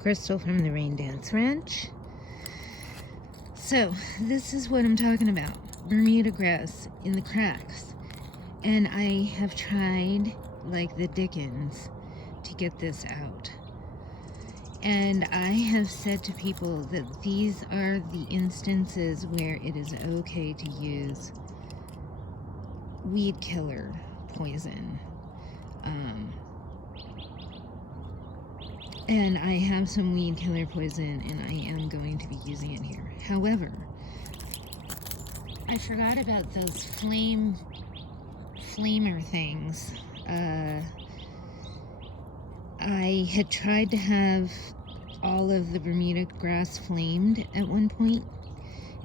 Crystal from the Rain Dance Ranch. So, this is what I'm talking about. Bermuda grass in the cracks. And I have tried, like the dickens, to get this out. And I have said to people that these are the instances where it is okay to use weed killer poison. And I have some weed killer poison, and I am going to be using it here. However, I forgot about those flamer things. I had tried to have all of the Bermuda grass flamed at one point,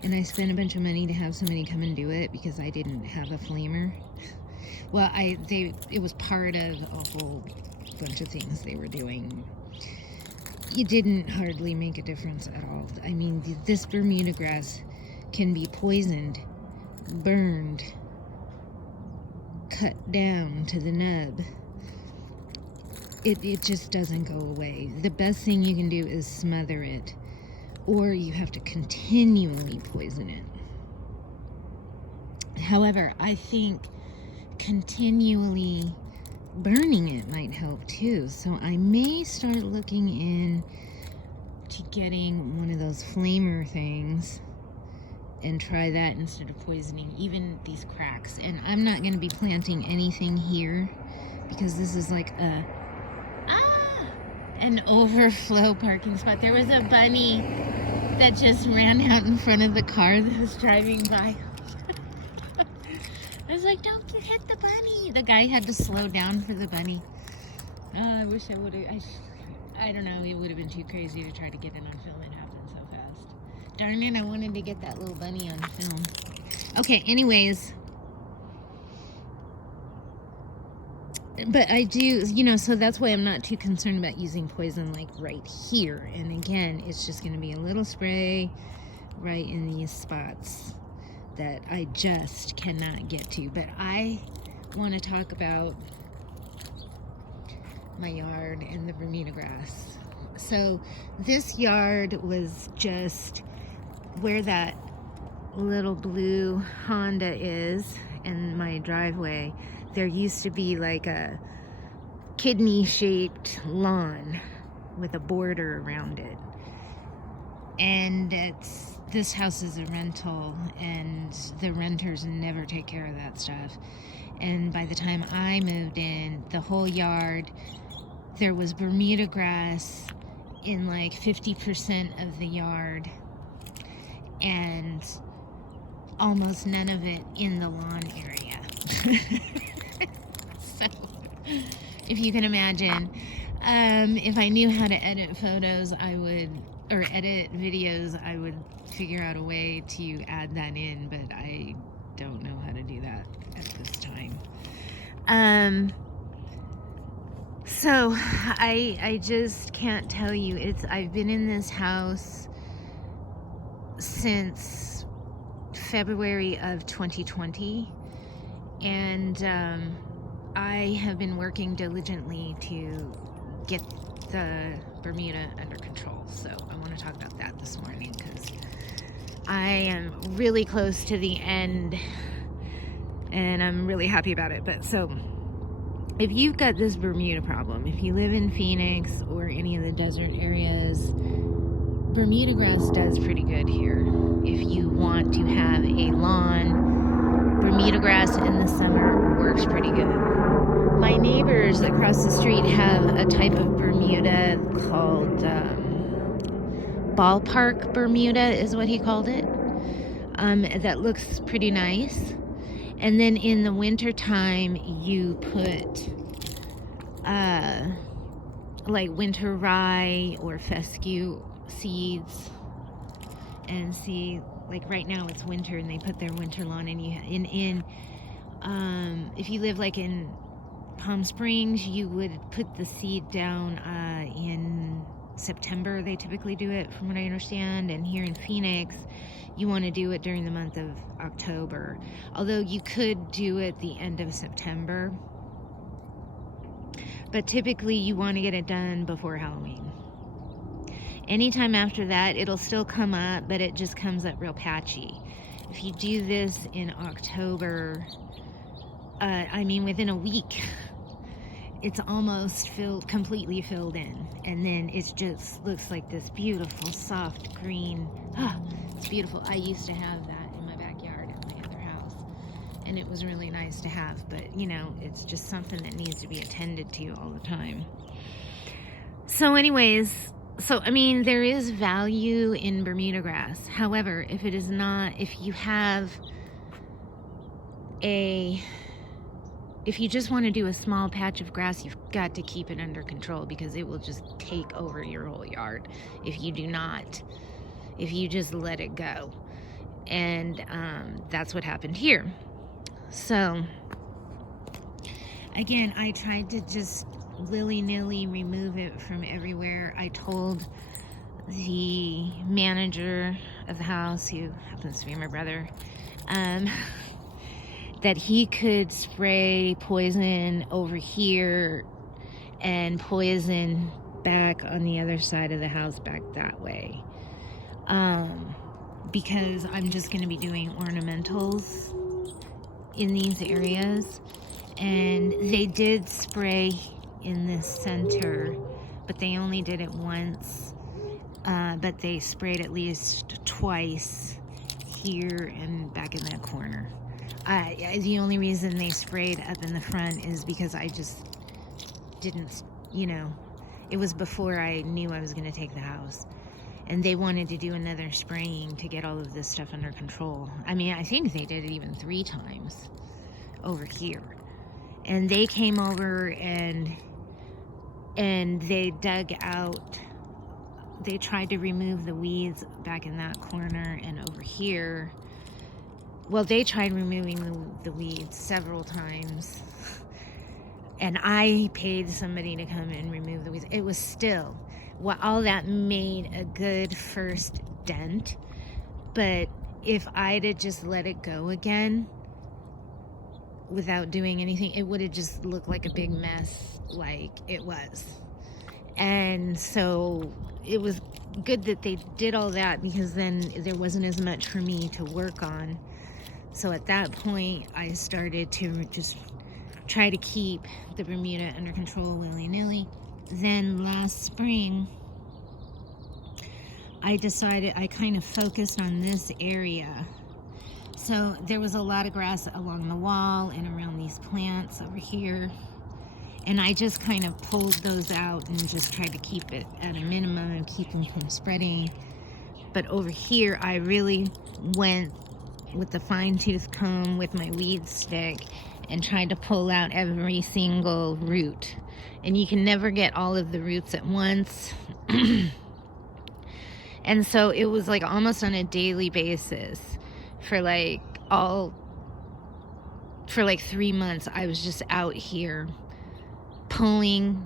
and I spent a bunch of money to have somebody come and do it because I didn't have a flamer. Well, it was part of a whole bunch of things they were doing. It didn't hardly make a difference at all. I mean, this Bermuda grass can be poisoned, burned, cut down to the nub. It just doesn't go away. The best thing you can do is smother it, or you have to continually poison it. However, I think continually burning it might help too. So I may start looking in to getting one of those flamer things and try that instead of poisoning even these cracks. And I'm not going to be planting anything here because this is like an overflow parking spot. There was a bunny that just ran out in front of the car that was driving by. I was like, don't hit the bunny. The guy had to slow down for the bunny. I wish I would have. I don't know. It would have been too crazy to try to get it on film. It happened so fast. Darn it, I wanted to get that little bunny on film. Okay, anyways. But I do, so that's why I'm not too concerned about using poison like right here. And again, it's just going to be a little spray right in these spots that I just cannot get to. But I want to talk about my yard and the Bermuda grass. So this yard was just where that little blue Honda is in my driveway. There used to be like a kidney-shaped lawn with a border around it. And this house is a rental, and the renters never take care of that stuff. And by the time I moved in, the whole yard, there was Bermuda grass in like 50% of the yard, and almost none of it in the lawn area. So, if you can imagine, if I knew how to edit photos, or edit videos, I would figure out a way to add that in, but I don't know how to do that at this time. So I just can't tell you. I've been in this house since February of 2020, and I have been working diligently to get the Bermuda under control. So I want to talk about that this morning because I am really close to the end and I'm really happy about it. But so if you've got this Bermuda problem, if you live in Phoenix or any of the desert areas, Bermuda grass does pretty good here. If you want to have a lawn, Bermuda grass in the summer works pretty good. My neighbors across the street have a type of Bermuda called ballpark Bermuda is what he called it. That looks pretty nice. And then in the winter time, you put like winter rye or fescue seeds. And see, like right now it's winter and they put their winter lawn in. If you live like in Palm Springs, you would put the seed down in September. They typically do it, from what I understand. And here in Phoenix, you want to do it during the month of October. Although you could do it the end of September. But typically you want to get it done before Halloween. Anytime after that, it'll still come up, but it just comes up real patchy. If you do this in October, within a week, it's almost completely filled in. And then it just looks like this beautiful, soft green. It's beautiful. I used to have that in my backyard at my other house. And it was really nice to have. But, you know, it's just something that needs to be attended to all the time. So anyways, there is value in Bermuda grass. However, if you just want to do a small patch of grass, you've got to keep it under control, because it will just take over your whole yard if you just let it go. And that's what happened here. So again, I tried to just willy-nilly remove it from everywhere. I told the manager of the house, who happens to be my brother, that he could spray poison over here and poison back on the other side of the house, back that way, because I'm just going to be doing ornamentals in these areas. And they did spray in this center, but they only did it once, but they sprayed at least twice here and back in that corner. The only reason they sprayed up in the front is because I just didn't, it was before I knew I was going to take the house, and they wanted to do another spraying to get all of this stuff under control. I think they did it even 3 times over here. And they came over and they dug out, they tried to remove the weeds back in that corner and over here. Well, they tried removing the weeds several times, and I paid somebody to come and remove the weeds. It was still, all that made a good first dent, but if I'd have just let it go again without doing anything, it would have just looked like a big mess like it was. And so it was good that they did all that, because then there wasn't as much for me to work on. So at that point, I started to just try to keep the Bermuda under control willy-nilly. Then last spring, I decided I kind of focused on this area. So there was a lot of grass along the wall and around these plants over here. And I just kind of pulled those out and just tried to keep it at a minimum and keep them from spreading. But over here, I really went with the fine-tooth comb with my weed stick and tried to pull out every single root. And you can never get all of the roots at once. And so it was like almost on a daily basis for like 3 months. I was just out here pulling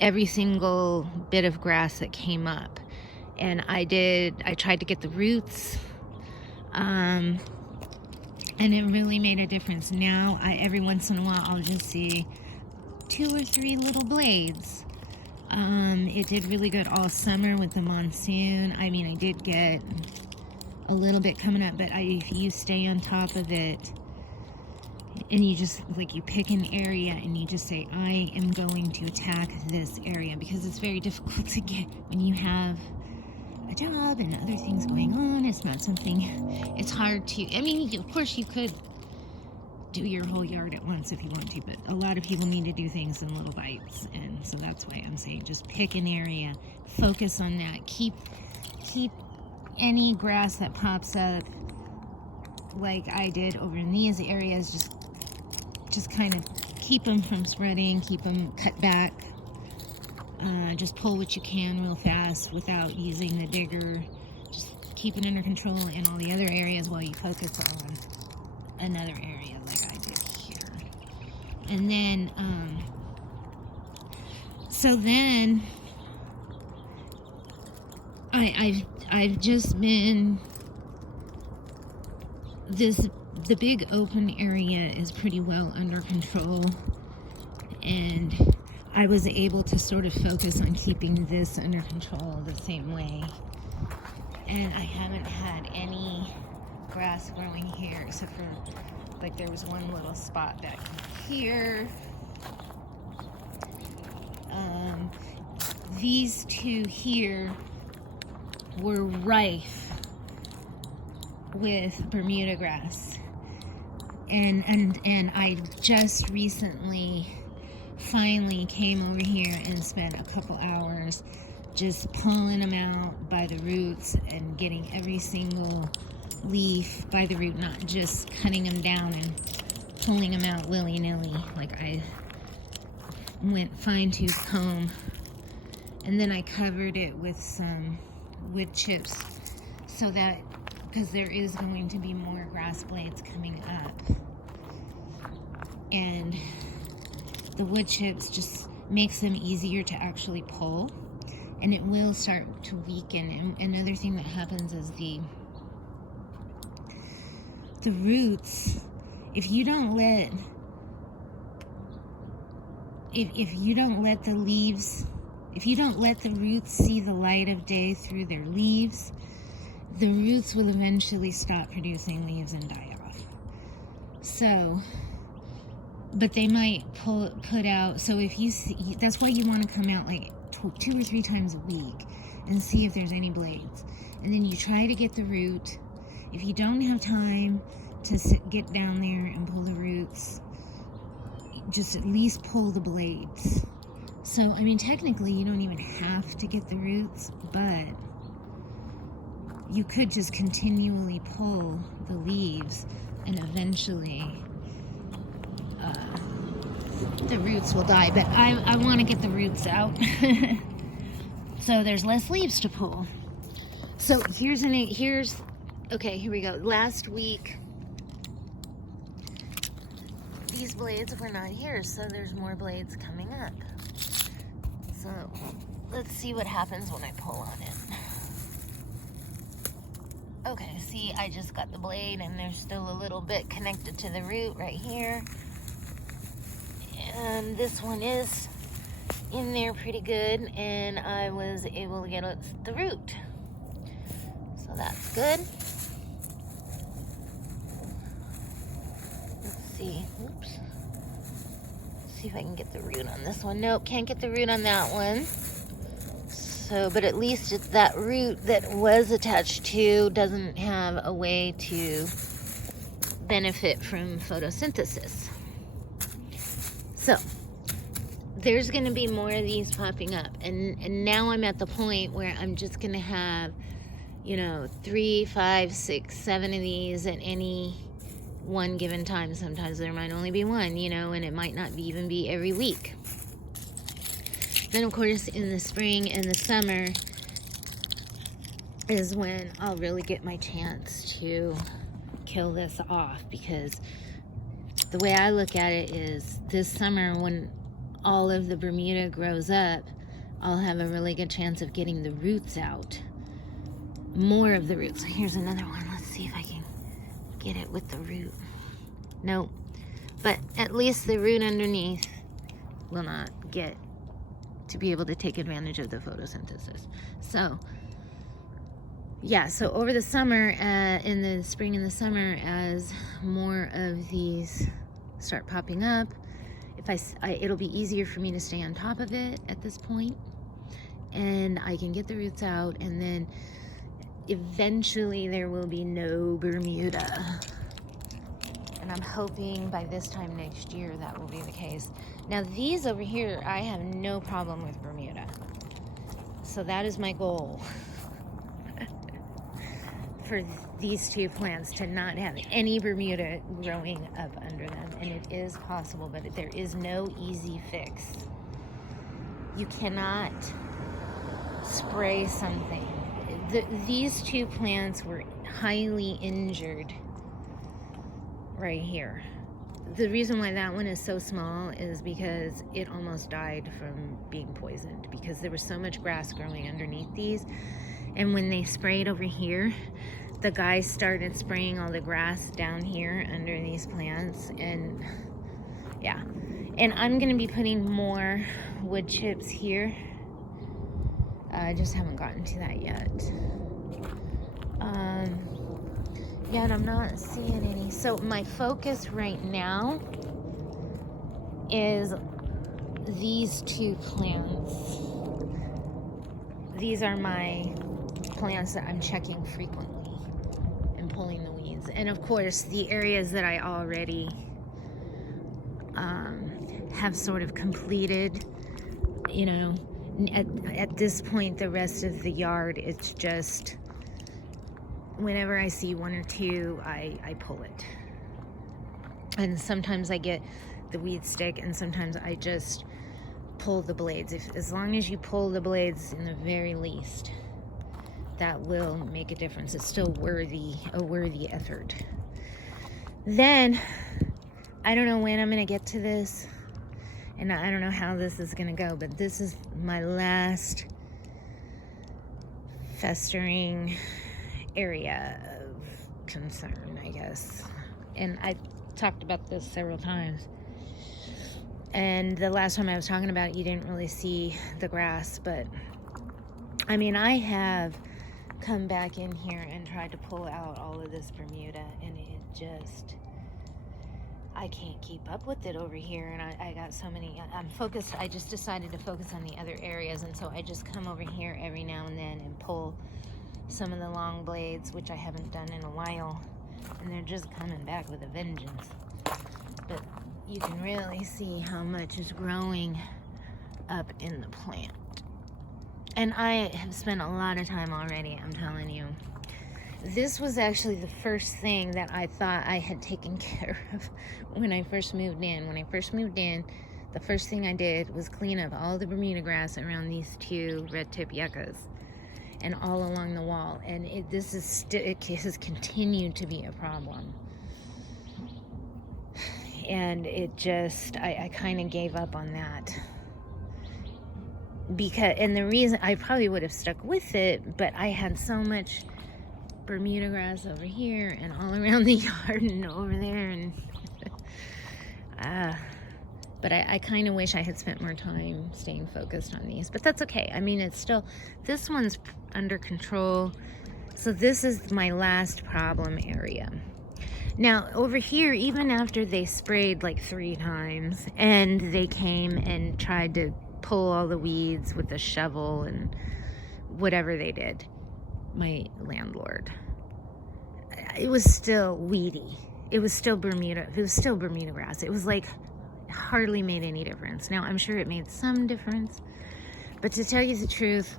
every single bit of grass that came up. And I tried to get the roots, and it really made a difference. Now, every once in a while, I'll just see 2 or 3 little blades. It did really good all summer with the monsoon. I did get a little bit coming up, but if you stay on top of it, and you just, you pick an area and you just say, I am going to attack this area, because it's very difficult to get when you have a job and other things going on. It's not something, it's hard to, of course you could do your whole yard at once if you want to, but a lot of people need to do things in little bites, and so that's why I'm saying just pick an area, focus on that, keep any grass that pops up like I did over in these areas, just kind of keep them from spreading, keep them cut back. Just pull what you can real fast without using the digger. Just keep it under control in all the other areas while you focus on another area like I did here. And then, so then I've just been, the big open area is pretty well under control, and I was able to sort of focus on keeping this under control the same way. And I haven't had any grass growing here, except for, like, there was one little spot back here. These two here were rife with Bermuda grass. And I just recently finally came over here and spent a couple hours just pulling them out by the roots and getting every single leaf by the root, not just cutting them down and pulling them out willy-nilly. Like, I went fine-tooth comb, and then I covered it with some wood chips so that, because there is going to be more grass blades coming up, and the wood chips just makes them easier to actually pull, and it will start to weaken. And another thing that happens is the roots, if you don't let the leaves, if you don't let the roots see the light of day through their leaves, the roots will eventually stop producing leaves and die off. So, but they might put out, so if you see, that's why you want to come out like 2 or 3 times a week and see if there's any blades. And then you try to get the root. If you don't have time to get down there and pull the roots, just at least pull the blades. So, I mean, technically you don't even have to get the roots, but you could just continually pull the leaves, and eventually the roots will die. But I want to get the roots out so there's less leaves to pull. So okay, here we go. Last week these blades were not here, so there's more blades coming up. So let's see what happens when I pull on it. Okay, see, I just got the blade and there's still a little bit connected to the root right here. And this one is in there pretty good, and I was able to get the root. So that's good. Let's see. Oops. See if I can get the root on this one. Nope, can't get the root on that one. So, but at least it's that root that was attached to doesn't have a way to benefit from photosynthesis. So, there's going to be more of these popping up. And now I'm at the point where I'm just going to have, 3, 5, 6, 7 of these at any one given time. Sometimes there might only be one, and it might not even be every week. Then, of course, in the spring and the summer is when I'll really get my chance to kill this off, because the way I look at it is this summer, when all of the Bermuda grows up, I'll have a really good chance of getting the roots out. More of the roots. Here's another one. Let's see if I can get it with the root. Nope. But at least the root underneath will not get to be able to take advantage of the photosynthesis. So, yeah, so over the summer, in the spring and the summer, as more of these start popping up, it'll be easier for me to stay on top of it at this point, and I can get the roots out, and then eventually there will be no Bermuda. And I'm hoping by this time next year that will be the case. Now these over here, I have no problem with Bermuda. So that is my goal. For these two plants to not have any Bermuda growing up under them. And it is possible, but there is no easy fix. You cannot spray something. These two plants were highly injured right here. The reason why that one is so small is because it almost died from being poisoned, because there was so much grass growing underneath these. And when they sprayed over here, the guy started spraying all the grass down here under these plants, and yeah, And I'm going to be putting more wood chips here. I just haven't gotten to that yet. Yeah, and I'm not seeing any. So my focus right now is these two plants. These are my plants that I'm checking frequently and pulling the weeds. And of course, the areas that I already have sort of completed, you know, at this point, the rest of the yard, it's just whenever I see one or two, I pull it. And sometimes I get the weed stick, and sometimes I just pull the blades. As long as you pull the blades in the very least, that will make a difference. It's still a worthy effort. Then, I don't know when I'm going to get to this, and I don't know how this is going to go, but this is my last festering area of concern, I guess. And I talked about this several times. And the last time I was talking about it, you didn't really see the grass, but I mean, I have come back in here and tried to pull out all of this Bermuda, and it just, I can't keep up with it over here. And I got so many, I just decided to focus on the other areas, and so I just come over here every now and then and pull some of the long blades, which I haven't done in a while, and they're just coming back with a vengeance. But you can really see how much is growing up in the plant. And I have spent a lot of time already, I'm telling you. This was actually the first thing that I thought I had taken care of when I first moved in. When I first moved in, the first thing I did was clean up all the Bermuda grass around these two red tip yuccas and all along the wall. And it has continued to be a problem. And it just, I kind of gave up on that. And the reason, I probably would have stuck with it, but I had so much Bermuda grass over here and all around the yard and over there, and but I kind of wish I had spent more time staying focused on these, but that's okay. I mean, it's still, this one's under control. So this is my last problem area. Now over here, even after they sprayed like 3 times and they came and tried to pull all the weeds with a shovel and whatever they did, my landlord, it was still weedy. It was still Bermuda grass. It was like hardly made any difference. Now I'm sure it made some difference, but to tell you the truth,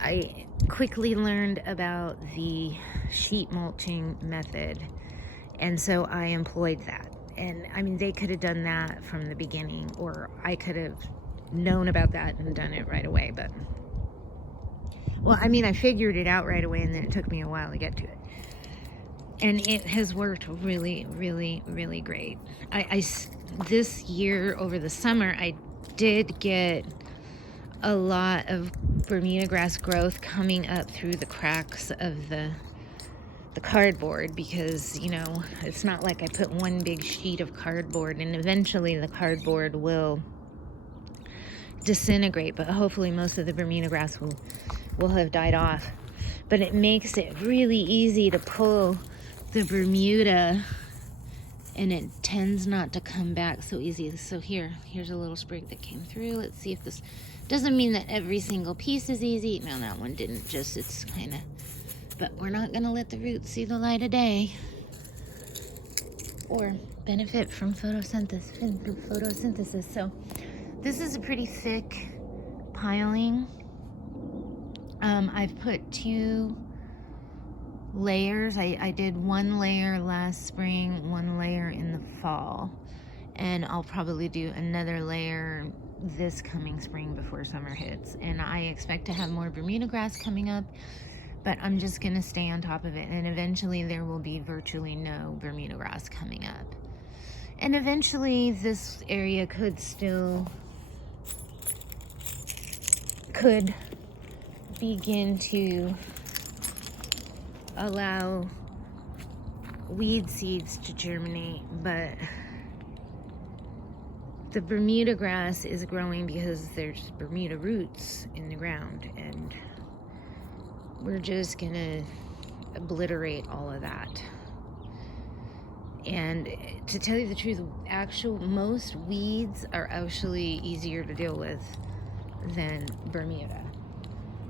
I quickly learned about the sheet mulching method, and so I employed that. And I mean, they could have done that from the beginning, or I could have known about that and done it right away. But, well, I mean, I figured it out right away, and then it took me a while to get to it. And it has worked really, really, really great. This year, over the summer, I did get a lot of Bermuda grass growth coming up through the cracks of the cardboard, because, you know, it's not like I put one big sheet of cardboard and eventually the cardboard will disintegrate, but hopefully most of the Bermuda grass will have died off. But it makes it really easy to pull the Bermuda, and it tends not to come back so easy. So here's a little sprig that came through. Let's see if this doesn't mean that every single piece is easy. No, that one didn't. Just, it's kind of, but we're not going to let the roots see the light of day or benefit from photosynthesis. So this is a pretty thick piling. I've put 2 layers. I did 1 layer last spring, 1 layer in the fall, and I'll probably do another layer this coming spring before summer hits. And I expect to have more Bermuda grass coming up, but I'm just gonna stay on top of it, and eventually there will be virtually no Bermuda grass coming up. And eventually this area could begin to allow weed seeds to germinate, but the Bermuda grass is growing because there's Bermuda roots in the ground, and we're just gonna obliterate all of that. And to tell you the truth, most weeds are actually easier to deal with than Bermuda.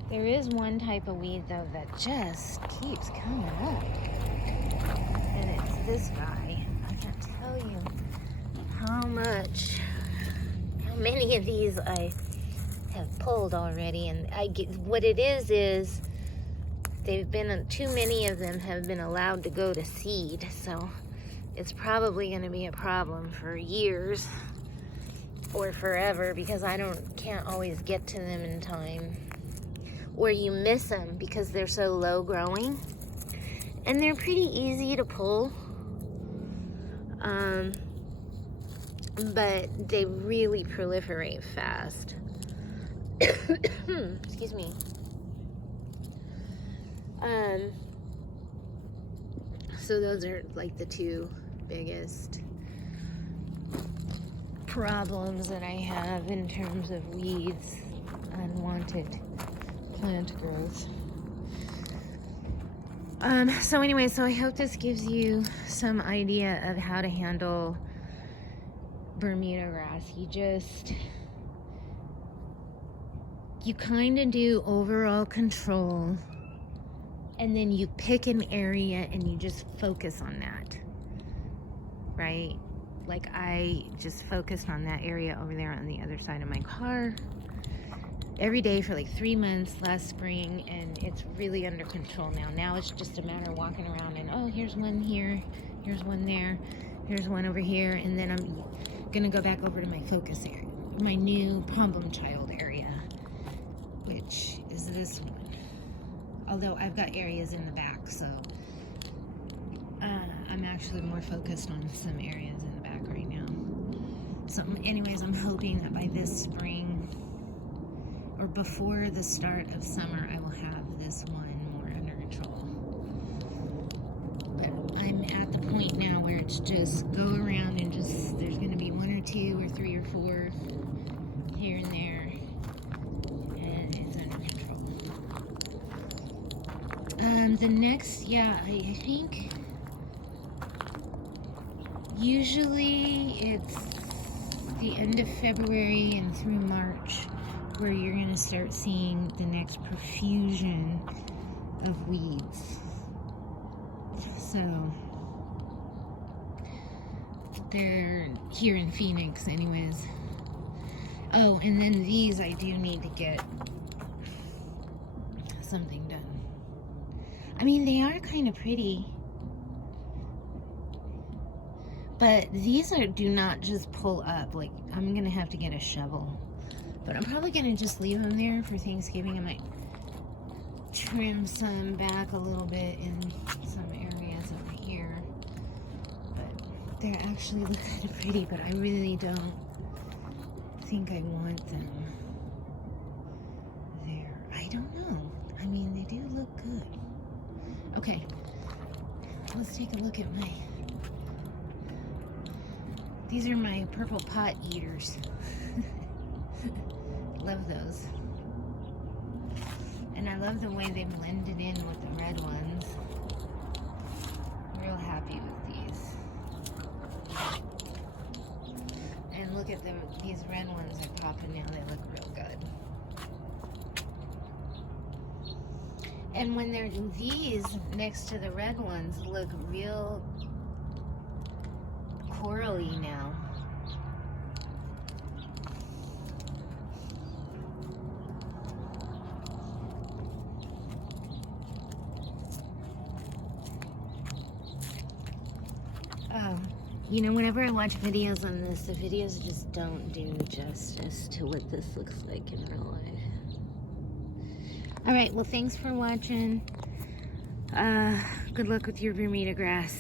There is one type of weed though that just keeps coming up, and it's this guy. I can't tell you how many of these I have pulled already, and what it is they've been, too many of them have been allowed to go to seed, so it's probably going to be a problem for years or forever, because can't always get to them in time, or you miss them because they're so low growing, and they're pretty easy to pull, but they really proliferate fast. Excuse me. So those are like the two biggest problems that I have in terms of weeds, unwanted plant growth. So anyway, so I hope this gives you some idea of how to handle Bermuda grass. You kind of do overall control, and then you pick an area and you just focus on that, right? Like I just focused on that area over there on the other side of my car every day for like 3 months last spring, and it's really under control now. Now it's just a matter of walking around and, oh, here's one here, here's one there, here's one over here, and then I'm gonna go back over to my focus area, my new problem child area, which is this one. Although I've got areas in the back, so I'm actually more focused on some areas in the back right now. So anyways, I'm hoping that by this spring, or before the start of summer, I will have this one more under control. But I'm at the point now where it's just go around and just, there's going to be 1 or 2 or 3 or 4 here and there, and it's under control. The next, I think usually it's the end of February and through March where you're going to start seeing the next profusion of weeds. So they're here in Phoenix anyways. Oh, and then these I do need to get something done. I mean, they are kind of pretty, but these do not just pull up. Like, I'm gonna have to get a shovel, but I'm probably gonna just leave them there for Thanksgiving. I might trim some back a little bit in some areas over here, but they're actually look kind of pretty, but I really don't think I want them there. I don't know. I mean, they do look good. Okay, let's take a look at these are my purple pot eaters. Love those. And I love the way they blended in with the red ones. Real happy with these. And look at these red ones are popping now. They look real good. And when they're these next to the red ones, look real corally now. You know, whenever I watch videos on this, the videos just don't do justice to what this looks like in real life. Alright, well, thanks for watching. Good luck with your Bermuda grass.